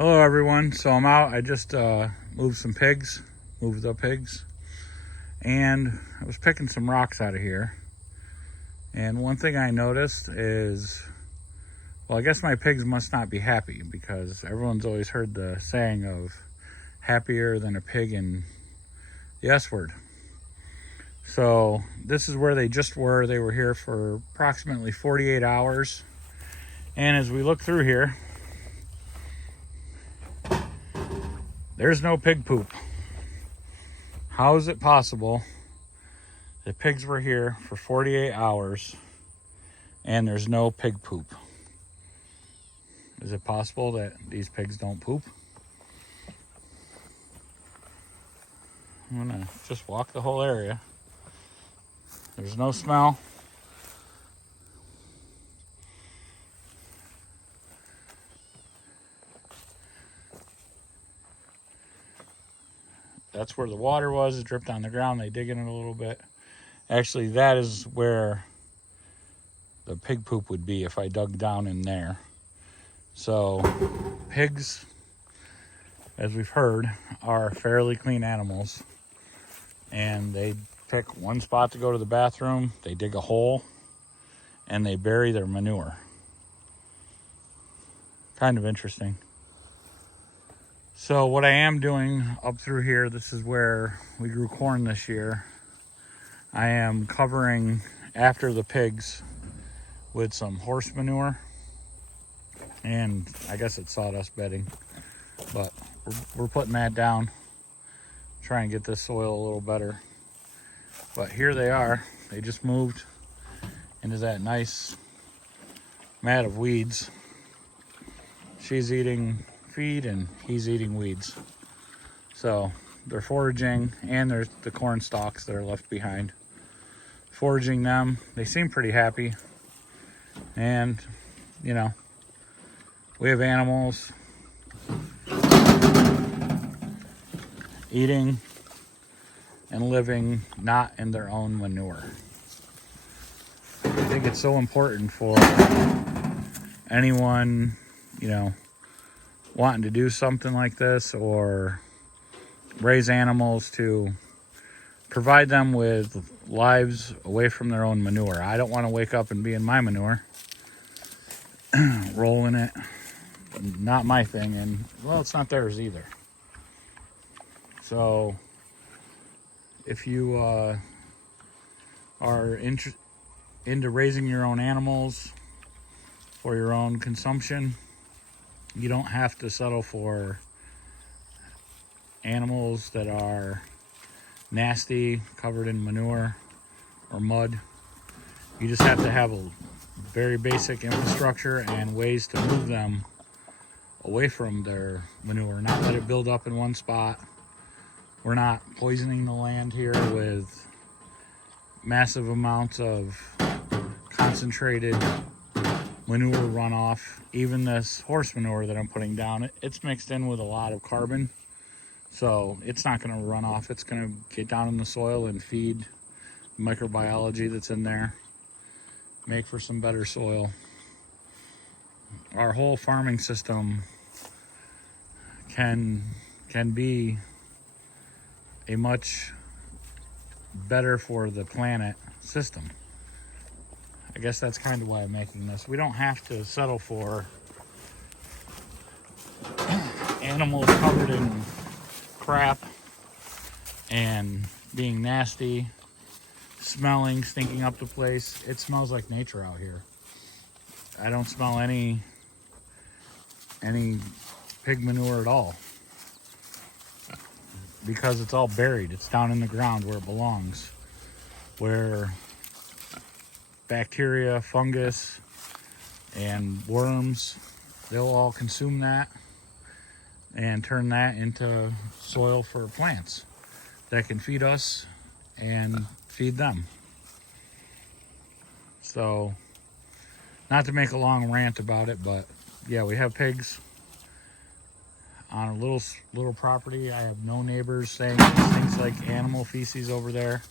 Hello everyone. So I'm out. I just moved the pigs, and I was picking some rocks out of here. And one thing I noticed is, well, I guess my pigs must not be happy, because everyone's always heard the saying of happier than a pig in the S word. So this is where they just were. They were here for approximately 48 hours. And as we look through here, there's no pig poop. How is it possible the pigs were here for 48 hours and there's no pig poop? Is it possible that these pigs don't poop? I'm gonna just walk the whole area. There's no smell. That's where the water was. It dripped on the ground. They dig in it a little bit. Actually, that is where the pig poop would be if I dug down in there. So pigs, as we've heard, are fairly clean animals, and they pick one spot to go to the bathroom, they dig a hole, and they bury their manure. Kind of interesting. So what I am doing up through here, this is where we grew corn this year. I am covering after the pigs with some horse manure, and I guess it's sawdust bedding, but we're putting that down, try and get this soil a little better. But here they are. They just moved into that nice mat of weeds. She's eating feed and he's eating weeds. So they're foraging, and there's the corn stalks that are left behind. Foraging them. They seem pretty happy. And, you know, we have animals eating and living not in their own manure. I think it's so important for anyone, you know, wanting to do something like this or raise animals, to provide them with lives away from their own manure. I don't want to wake up and be in my manure, roll in it. Not my thing, and well, it's not theirs either. So if you are into raising your own animals for your own consumption, you don't have to settle for animals that are nasty, covered in manure or mud. You just have to have a very basic infrastructure and ways to move them away from their manure, not let it build up in one spot. We're not poisoning the land here with massive amounts of concentrated manure runoff. Even this horse manure that I'm putting down, it's mixed in with a lot of carbon, so it's not going to run off. It's going to get down in the soil and feed the microbiology that's in there, make for some better soil. Our whole farming system can be a much better for the planet system. I guess that's kind of why I'm making this. We don't have to settle for animals covered in crap and being nasty, smelling, stinking up the place. It smells like nature out here. I don't smell any pig manure at all, because it's all buried. It's down in the ground where it belongs, where bacteria, fungus, and worms, they'll all consume that and turn that into soil for plants that can feed us and feed them. So, not to make a long rant about it, but yeah, we have pigs on a little property. I have no neighbors saying things like animal feces over there,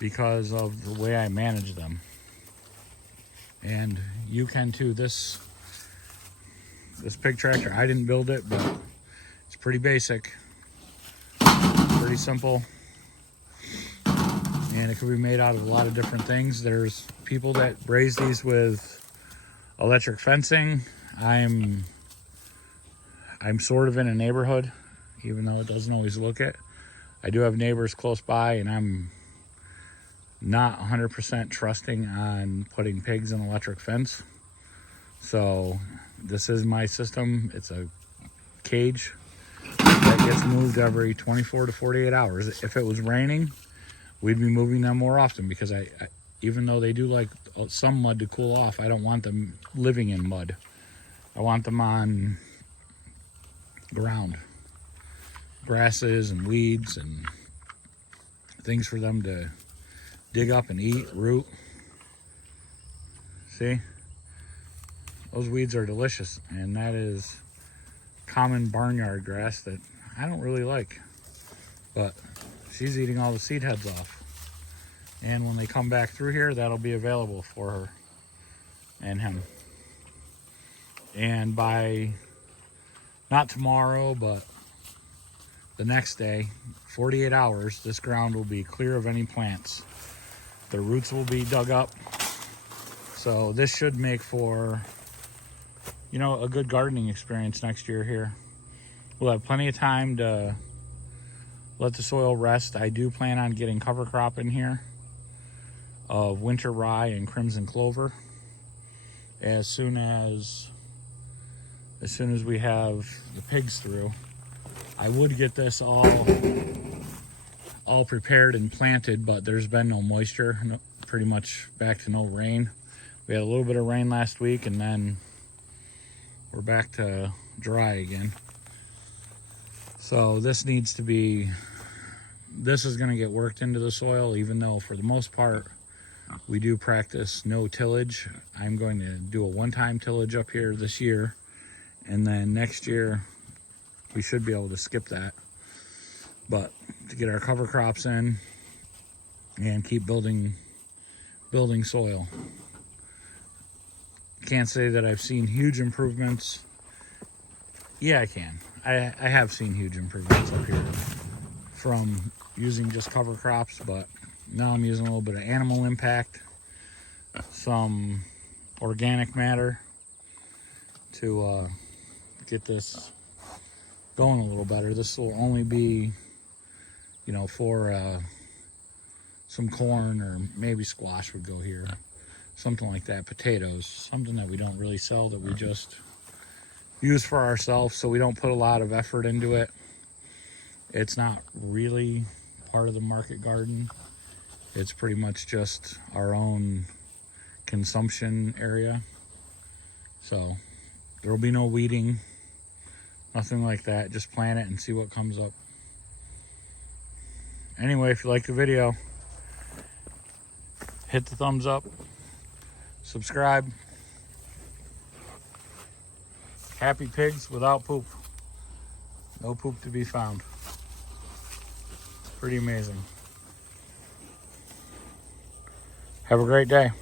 because of the way I manage them. And you can too. This This pig tractor, I didn't build it, but it's pretty basic, pretty simple, and it could be made out of a lot of different things. There's people that raise these with electric fencing. I'm sort of in a neighborhood, even though it doesn't always look it. I do have neighbors close by, and I'm not 100% trusting on putting pigs in electric fence. So this is my system. It's a cage that gets moved every 24 to 48 hours. If it was raining, we'd be moving them more often, because I even though they do like some mud to cool off, I don't want them living in mud. I want them on ground, grasses and weeds and things for them to dig up and eat, root. See? Those weeds are delicious, and that is common barnyard grass that I don't really like. But she's eating all the seed heads off. And when they come back through here, that'll be available for her and him. And by, not tomorrow, but the next day, 48 hours, this ground will be clear of any plants. The roots will be dug up. So this should make for, you know, a good gardening experience next year here. We'll have plenty of time to let the soil rest. I do plan on getting cover crop in here of winter rye and crimson clover as soon as we have the pigs through. I would get this all prepared and planted, but there's been no moisture, pretty much back to no rain. We had a little bit of rain last week, and then we're back to dry again. So this needs to be, this is going to get worked into the soil, even though for the most part we do practice no tillage. I'm going to do a one-time tillage up here this year, and then next year we should be able to skip that. But to get our cover crops in and keep building soil. Can't say that I've seen huge improvements. Yeah, I can. I have seen huge improvements up here from using just cover crops, but now I'm using a little bit of animal impact, some organic matter to get this going a little better. This will only be, you know, for some corn, or maybe squash would go here, something like that, potatoes, something that we don't really sell, that we just use for ourselves, so we don't put a lot of effort into it. It's not really part of the market garden. It's pretty much just our own consumption area. So there will be no weeding, nothing like that. Just plant it and see what comes up. Anyway, if you like the video, hit the thumbs up, subscribe. Happy pigs without poop. No poop to be found. Pretty amazing. Have a great day.